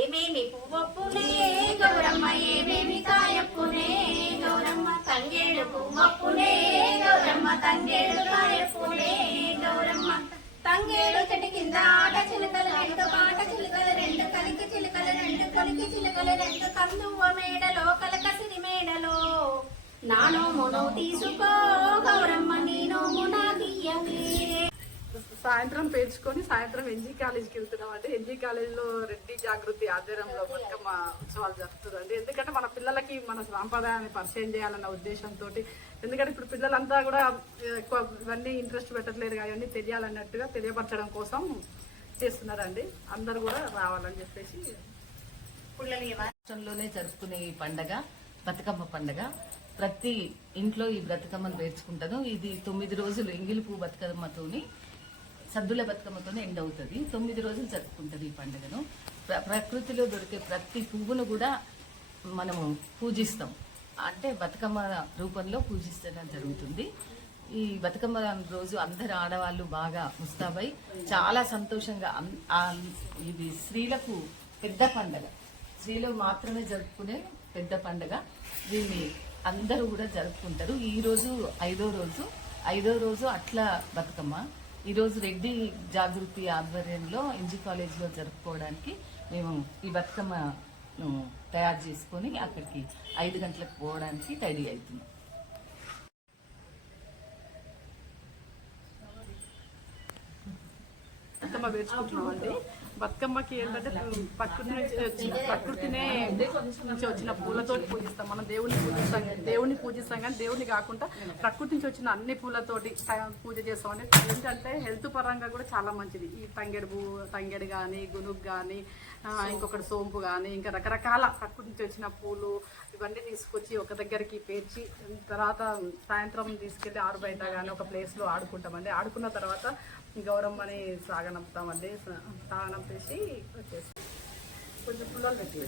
ఏమేమి పువ్వప్పునే గౌరమ్మ ఏమేమి కాయప్పునే గౌరమ్మ తంగేడు పువ్వప్పునే గౌరమ్మ తంగేడు కాయప్పునే గౌరమ్మ తంగేడు చెట్టు కింద ఆట చిలుకలు రెండు పాట చిలుకలు రెండు కలికి చిలుకలు రెండు కలికి చిలుకలు రెండు కందువ మేడలో కలకసిరి మేడలో. నానో మొనో తీసుకో సాయంత్రం పేర్చుకొని సాయంత్రం ఎన్జీ కాలేజ్కి వెళ్తున్నాం అంటే ఎన్జీ కాలేజ్లో రెడ్డి జాగృతి ఆధ్వర్యంలో బతుకమ్మ ఉత్సవాలు జరుపుతుందండి. ఎందుకంటే మన పిల్లలకి మన సాంప్రదాయాన్ని పరిచయం చేయాలన్న ఉద్దేశంతో ఎందుకంటే ఇప్పుడు పిల్లలంతా కూడా ఎక్కువ ఇవన్నీ ఇంట్రెస్ట్ పెట్టట్లేదు కానీ అవన్నీ తెలియాలన్నట్టుగా తెలియపరచడం కోసం చేస్తున్నారండి. అందరూ కూడా రావాలని చెప్పేసి రాష్ట్రంలోనే జరుపుకునే ఈ పండగ బతుకమ్మ పండగ ప్రతి ఇంట్లో ఈ బతుకమ్మను పేర్చుకుంటాను. ఇది తొమ్మిది రోజులు ఎంగిలి పువ్వు బతుకమ్మతోని సద్దుల బతుకమ్మతోనే ఎండ్ అవుతుంది. తొమ్మిది రోజులు జరుపుకుంటుంది ఈ పండుగను. ప్ర- ప్రకృతిలో దొరికే ప్రతి పువ్వును కూడా మనము పూజిస్తాం. అంటే బతుకమ్మ రూపంలో పూజిస్తడం జరుగుతుంది. ఈ బతుకమ్మ రోజు అందరు ఆడవాళ్ళు బాగా ముస్తాబై చాలా సంతోషంగా ఇది స్త్రీలకు పెద్ద పండగ. స్త్రీలు మాత్రమే జరుపుకునే పెద్ద పండగ. దీన్ని అందరూ కూడా జరుపుకుంటారు. ఈ రోజు ఐదో రోజు ఐదో రోజు అట్లా బతుకమ్మ. ఈరోజు రెడ్డి జాగృతి ఆధ్వర్యంలో ఎంజీ కాలేజీలో జరుపుకోవడానికి మేము ఈ బతుకమ్మను తయారు చేసుకొని అక్కడికి ఐదు గంటలకు పోవడానికి రెడీ అవుతున్నాం. బతుకమ్మ పేర్చుకుంటున్నాం అండి బతుకమ్మకి ఏంటంటే ప్రకృతి నుంచి వచ్చి- ప్రకృతినే నుంచి వచ్చిన పూలతో పూజిస్తాం. మనం దేవుని పూజిస్తాం దేవుని పూజిస్తాం కానీ దేవుని కాకుండా ప్రకృతి నుంచి వచ్చిన అన్ని పూలతోటి పూజ చేస్తాం అంటే ఏంటంటే హెల్త్ పరంగా కూడా చాలా మంచిది. ఈ తంగెడు పూ తంగెడు కానీ గునుగు కానీ ఇంకొకటి సోంపు కానీ ఇంకా రకరకాల ప్రకృతి నుంచి వచ్చిన పూలు ఇవన్నీ తీసుకొచ్చి ఒక దగ్గరికి పేర్చి తర్వాత సాయంత్రం తీసుకెళ్ళి ఆరు బయట కానీ ఒక ప్లేస్లో ఆడుకుంటామండి. ఆడుకున్న తర్వాత గౌరమ్మని సాగనంపుతామండి సాగనంపేసి వచ్చేసి కొంచెం పుల్లలు పెట్టి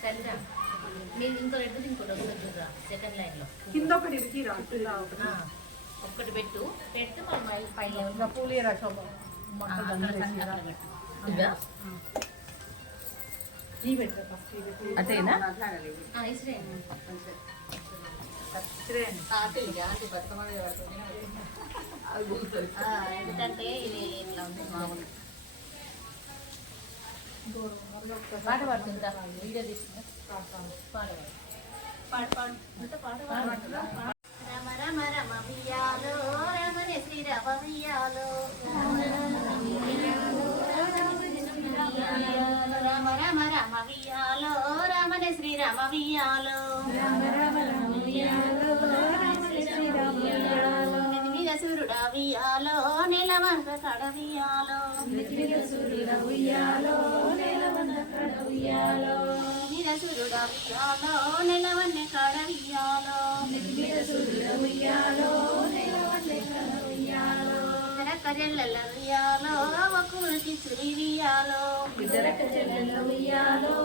సరేరా? మీరు ఇంకో రెండు ఇంకోటి వస్తుంది చూడరా సెకండ్ లైన్లో. కింద ఒకటి ఒక్కటి పెట్టు. పెడితే మనం మళ్ళీ పైన. ఇంకా పూలు ఏ రకం ఆ, అక్కడ సంగతి అక్కడ పెట్టు. ఆ, ఎందుకంటే ఇది ఇట్లా ఉంది మామూలు. పాట పాడుతుందా వీడియో తీసుకుందా పాడు అంతా పాడు పాడు రమ రమ రమ వియాలో రమణ వియాలో రమ రమ రమ వియాలో రమణ శ్రీరమ వియాలో నెత్తిమీద సూర్యుడా వియాలో నెలవంక కడ వియాలో నెత్తిమీద సూర్యుడా వియాలో నెలవన్న కడ వియాలో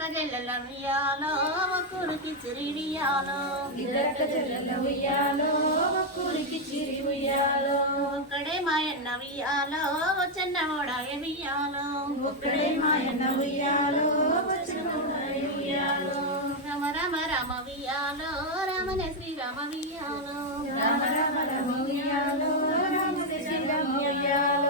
కజల్ల వియాలో ఒక్కూరికి చురి వియాలో కజల్ల వియాలో ఒక్కూరికి చురి వియాలో ఒక్కడే మాయన్న వియాలో వచ్చన్న ఓడాయ వియాలో ఒక్కడే మాయన్న వియాలో రమ రమ రమ వియాలో రమణ శ్రీరామ వియాలో రమ రమ రమ వియాలో రమ శ్రీరామ వియాలో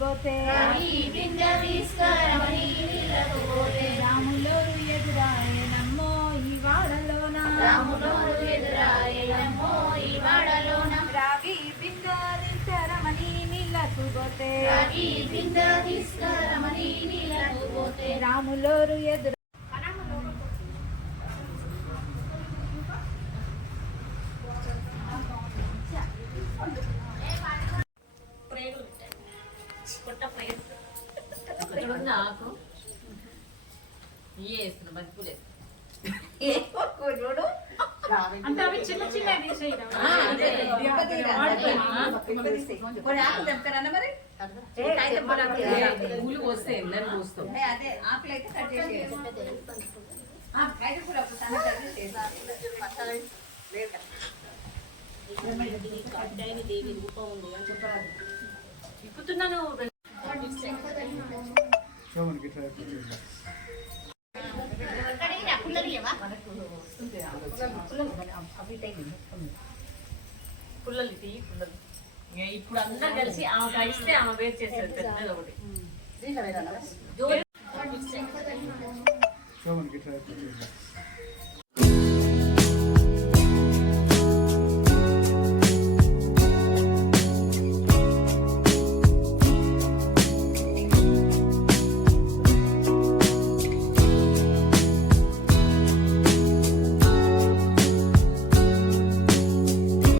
పోతే ఈ బిందె తీసుకురమని ఈ వాడలోన. రాములోరు ఈ వాడలోన రాగి బింద తీసుకరమని నీళ్ళకు పోతే నీళ్ళకు పోతే రాములోరు ఎదురు నాకు వేస్తున్నా బతుకులేదు చూడు అంటే అవి చిన్న చిన్న పూలు వస్తాయి అందరం చూస్తాం అదే ఆకులు అయితే కట్ చేసేది దేవి రూపం ఉంది అని చెప్పారు ఎక్కుతున్నాను పుల్లలు తీ పుల్లలు ఇప్పుడు అందరు కలిసి ఆమె కలిస్తే ఆమె వేరు చేసేది పెద్దది ఒకటి జోరు